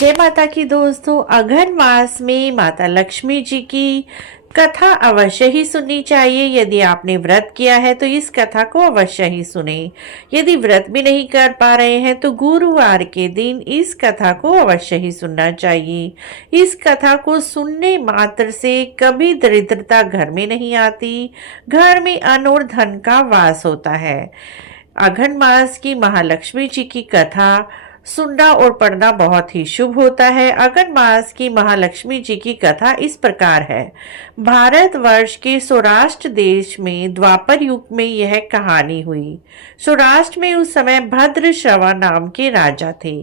जय माता की दोस्तों। अघन मास में माता लक्ष्मी जी की कथा अवश्य ही सुननी चाहिए। यदि आपने व्रत किया है तो इस कथा को अवश्य ही सुने। यदि व्रत भी नहीं कर पा रहे हैं तो गुरुवार के दिन इस कथा को अवश्य ही सुनना चाहिए। इस कथा को सुनने मात्र से कभी दरिद्रता घर में नहीं आती, घर में अन्न और धन का वास होता है। अघन मास की महालक्ष्मी जी की कथा सुनना और पढ़ना बहुत ही शुभ होता है। अघन मास की महालक्ष्मी जी की कथा इस प्रकार है। भारतवर्ष के सौराष्ट्र देश में द्वापर युग में यह कहानी हुई। सौराष्ट्र में उस समय भद्रश्रवा नाम के राजा थे।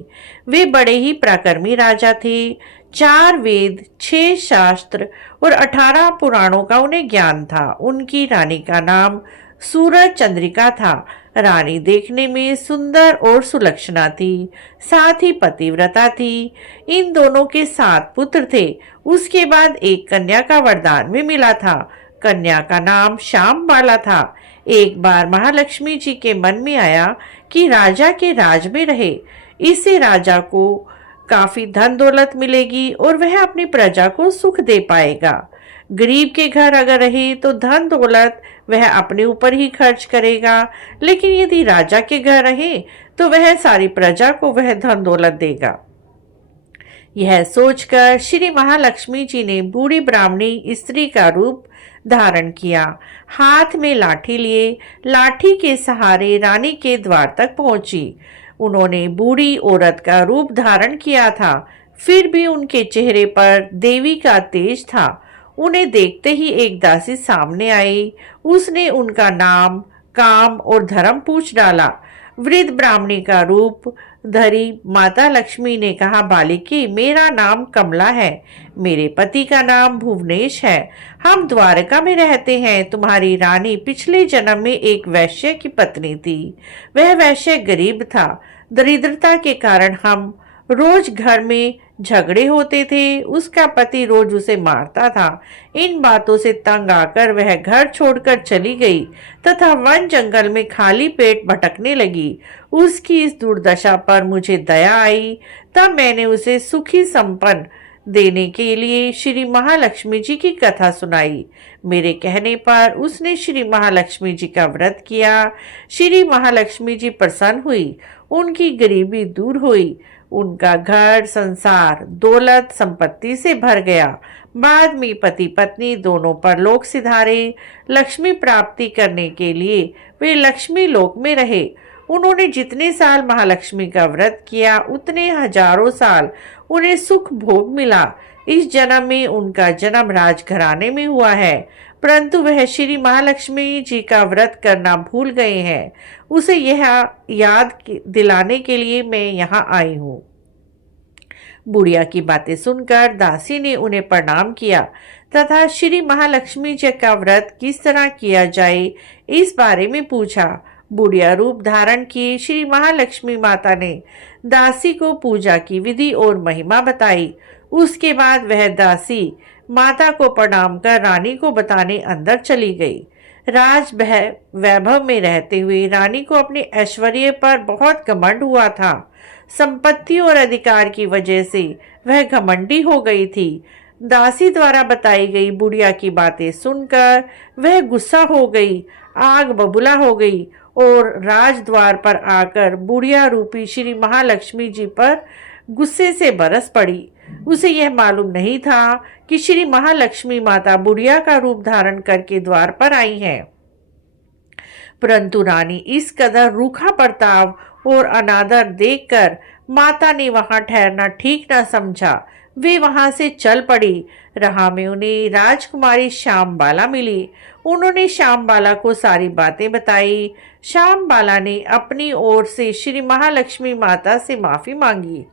वे बड़े ही पराक्रमी राजा थे। 4 वेद, 6 शास्त्र और 18 पुराणों का उन्हें ज्ञान था। उनकी रानी का नाम सूरज चंद्रिका था। रानी देखने में सुंदर और सुलक्षणा थी, साथ ही पतिव्रता थी। इन दोनों के 7 पुत्र थे। उसके बाद एक कन्या का वरदान भी मिला था। कन्या का नाम श्यामबाला था। एक बार महालक्ष्मी जी के मन में आया कि राजा के राज में रहे, इससे राजा को काफी धन दौलत मिलेगी और वह अपनी प्रजा को सुख दे पाएगा। गरीब के घर अगर रहे तो धन दौलत वह अपने ऊपर ही खर्च करेगा, लेकिन यदि राजा के घर रहे तो वह सारी प्रजा को वह धन दौलत देगा। यह सोचकर श्री महालक्ष्मी जी ने बूढ़ी ब्राह्मणी स्त्री का रूप धारण किया। हाथ में लाठी लिए लाठी के सहारे रानी के द्वार तक पहुंची। उन्होंने बूढ़ी औरत का रूप धारण किया था, फिर भी उनके चेहरे पर देवी का तेज था। उन्हें देखते ही एक दासी सामने आई। उसने उनका नाम, काम और धर्म पूछ डाला। वृद्ध ब्राह्मणी का रूप धरी माता लक्ष्मी ने कहा, बालिके, मेरा नाम कमला है। मेरे पति का नाम भुवनेश है। हम द्वारका में रहते हैं। तुम्हारी रानी पिछले जन्म में एक वैश्य की पत्नी थी। वह वैश्य गरीब था। दरिद्रता के कारण हम रोज घर में झगड़े होते थे। उसका पति रोज उसे मारता था। इन बातों से तंग आकर वह घर छोड़कर चली गई तथा वन जंगल में खाली पेट भटकने लगी। उसकी इस दुर्दशा पर मुझे दया आई। तब मैंने उसे सुखी संपन्न देने के लिए श्री महालक्ष्मी जी की कथा सुनाई। मेरे कहने पर उसने श्री महालक्ष्मी जी का व्रत किया। श्री महालक्ष्मी जी प्रसन्न हुई। उनकी गरीबी दूर हुई। उनका घर संसार दौलत संपत्ति से भर गया। बाद में पति पत्नी दोनों परलोक सिधारे। लक्ष्मी प्राप्ति करने के लिए वे लक्ष्मी लोक में रहे। उन्होंने जितने साल महालक्ष्मी का व्रत किया उतने हजारों साल उन्हें सुख भोग मिला। इस जन्म में उनका जन्म राजघराने में हुआ है, परंतु वह श्री महालक्ष्मी जी का व्रत करना भूल गए हैं। उसे यह याद दिलाने के लिए मैं यहाँ आई हूँ। बुढ़िया की बातें सुनकर दासी ने उन्हें प्रणाम किया तथा श्री महालक्ष्मी जी का व्रत किस तरह किया जाए इस बारे में पूछा। बुढ़िया रूप धारण किए श्री महालक्ष्मी माता ने दासी को पूजा की विधि और महिमा बताई। उसके बाद वह दासी माता को प्रणाम कर रानी को बताने अंदर चली गई। राज वैभव में रहते हुए रानी को अपने ऐश्वर्य पर बहुत घमंड हुआ था। संपत्ति और अधिकार की वजह से वह घमंडी हो गई थी। दासी द्वारा बताई गई बुढ़िया की बातें सुनकर वह गुस्सा हो गई, आग बबूला हो गई और राजद्वार पर आकर बुढ़िया रूपी श्री महालक्ष्मी जी पर गुस्से से बरस पड़ी। उसे यह मालूम नहीं था कि श्री महालक्ष्मी माता बुढ़िया का रूप धारण करके द्वार पर आई हैं। परंतु रानी इस कदर रूखा बर्ताव और अनादर देखकर माता ने वहां ठहरना ठीक न समझा। वे वहां से चल पड़ी। राह में उन्हें राजकुमारी श्यामबाला मिली। उन्होंने श्यामबाला को सारी बातें बताई। श्यामबाला ने अपनी ओर से श्री महालक्ष्मी माता से माफी मांगी।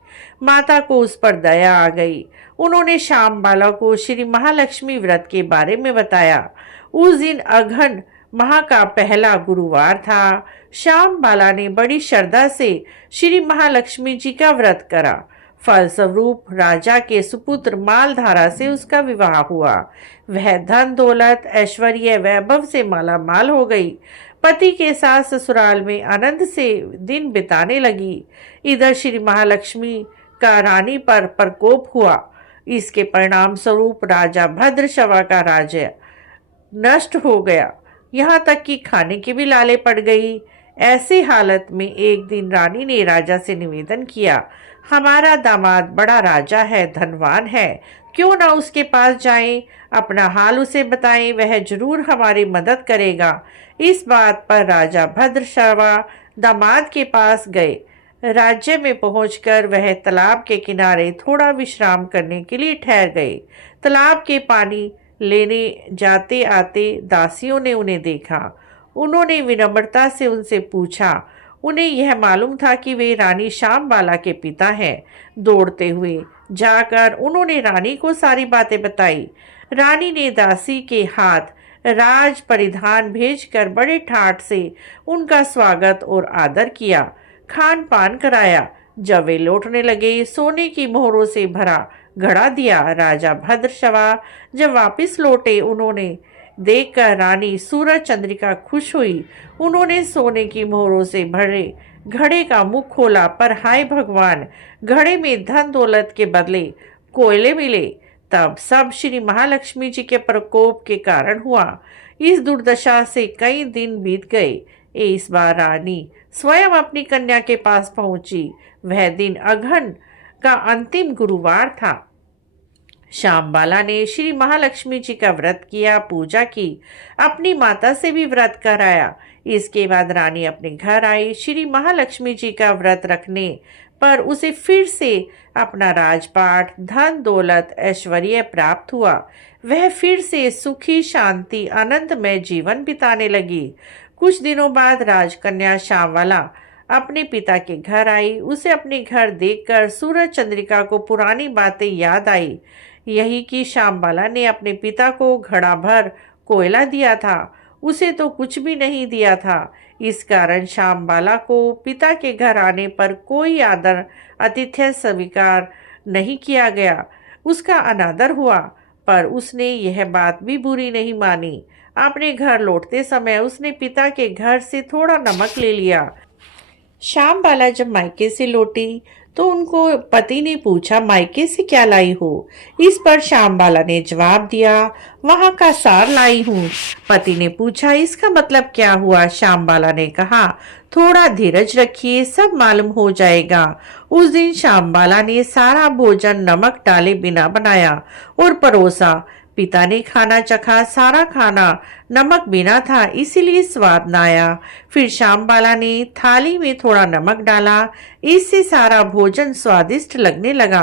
माता को उस पर दया आ गई। उन्होंने श्यामबाला को श्री महालक्ष्मी व्रत के बारे में बताया। उस दिन अघन माह का पहला गुरुवार था। श्यामबाला ने बड़ी श्रद्धा से श्री महालक्ष्मी जी का व्रत करा। फलस्वरूप राजा के सुपुत्र मालधारा से उसका विवाह हुआ। वह धन दौलत ऐश्वर्य वैभव से माला माल हो गई। पति के साथ ससुराल में आनंद से दिन बिताने लगी। इधर श्री महालक्ष्मी का रानी पर प्रकोप हुआ। इसके परिणाम स्वरूप राजा भद्रशवा का राज्य नष्ट हो गया, यहाँ तक कि खाने की भी लाले पड़ गई। ऐसी हालत में एक दिन रानी ने राजा से निवेदन किया, हमारा दामाद बड़ा राजा है, धनवान है, क्यों ना उसके पास जाएं, अपना हाल उसे बताएं, वह जरूर हमारी मदद करेगा। इस बात पर राजा भद्रशवा दामाद के पास गए। राज्य में पहुंचकर वह तालाब के किनारे थोड़ा विश्राम करने के लिए ठहर गए। तालाब के पानी लेने जाते आते दासियों ने उन्हें देखा। उन्होंने विनम्रता से उनसे पूछा। उन्हें यह मालूम था कि वे रानी श्यामबाला के पिता हैं। दौड़ते हुए जाकर उन्होंने रानी को सारी बातें बताई। रानी ने दासी के हाथ राज परिधान भेजकर बड़े ठाट से उनका स्वागत और आदर किया, खान पान कराया। जब वे लौटने लगे, सोने की मोहरों से भरा घड़ा दिया। राजा भद्रशवा जब वापस लौटे, उन्होंने देखकर रानी सूरज चंद्रिका खुश हुई। उन्होंने सोने की मोहरों से भरे घड़े का मुख खोला, पर हाय भगवान, घड़े में धन दौलत के बदले कोयले मिले। तब सब श्री महालक्ष्मी जी के प्रकोप के कारण हुआ। इस दुर्दशा से कई दिन बीत गए। इस बार रानी स्वयं अपनी कन्या के पास पहुंची। वह दिन अघन का अंतिम गुरुवार था। श्यामबाला ने श्री महालक्ष्मी जी का व्रत किया, पूजा की, अपनी माता से भी व्रत कराया। इसके बाद रानी अपने घर आई। श्री महालक्ष्मी जी का व्रत रखने पर उसे फिर से अपना राजपाट, धन दौलत, ऐश्वर्य प्राप्त हुआ। वह फिर से सुखी, शांति, आनंदमय जीवन बिताने लगी। कुछ दिनों बाद राजकन्या श्यामबाला अपने पिता के घर आई। उसे अपने घर देखकर सूरज चंद्रिका को पुरानी बातें याद आई। यही कि श्यामबाला ने अपने पिता को घड़ा भर कोयला दिया था, उसे तो कुछ भी नहीं दिया था। इस कारण श्यामबाला को पिता के घर आने पर कोई आदर आतिथ्य स्वीकार नहीं किया गया। उसका अनादर हुआ, पर उसने यह बात भी बुरी नहीं मानी। अपने घर लौटते समय उसने पिता के घर से थोड़ा नमक ले लिया। श्यामबाला जब मायके से लौटी तो उनको पति ने पूछा, मायके से क्या लाई हो? इस पर श्यामबाला ने जवाब दिया, वहां का सार लाई हूँ। पति ने पूछा, इसका मतलब क्या हुआ? श्यामबाला ने कहा, थोड़ा धीरज रखिए, सब मालूम हो जाएगा। उस दिन श्यामबाला ने सारा भोजन नमक डाले बिना बनाया और परोसा। पिता ने खाना चखा, सारा खाना नमक बिना था, इसीलिए स्वाद न आया। फिर श्यामबाला ने थाली में थोड़ा नमक डाला, इससे सारा भोजन स्वादिष्ट लगने लगा।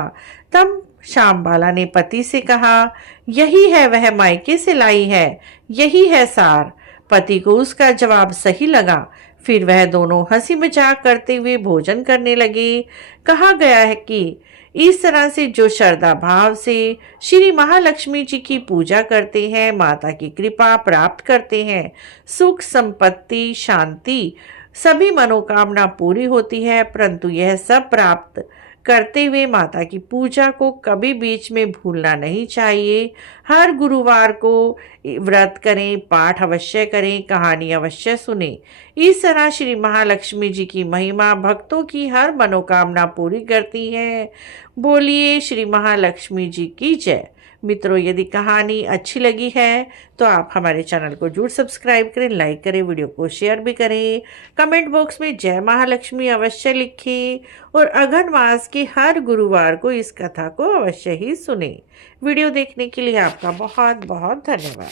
तब श्यामबाला ने पति से कहा, यही है वह मायके से लाई है, यही है सार। पति को उसका जवाब सही लगा। फिर वह दोनों हंसी मजाक करते हुए भोजन करने लगे। कहा गया है कि इस तरह से जो श्रद्धा भाव से श्री महालक्ष्मी जी की पूजा करते हैं, माता की कृपा प्राप्त करते हैं, सुख, संपत्ति, शांति, सभी मनोकामना पूरी होती है। परंतु यह सब प्राप्त करते हुए माता की पूजा को कभी बीच में भूलना नहीं चाहिए। हर गुरुवार को व्रत करें, पाठ अवश्य करें, कहानी अवश्य सुने। इस तरह श्री महालक्ष्मी जी की महिमा भक्तों की हर मनोकामना पूरी करती है। बोलिए श्री महालक्ष्मी जी की जय। मित्रों, यदि कहानी अच्छी लगी है तो आप हमारे चैनल को जरूर सब्सक्राइब करें, लाइक करें, वीडियो को शेयर भी करें। कमेंट बॉक्स में जय महालक्ष्मी अवश्य लिखें और अघन मास के हर गुरुवार को इस कथा को अवश्य ही सुने। वीडियो देखने के लिए आपका बहुत बहुत धन्यवाद।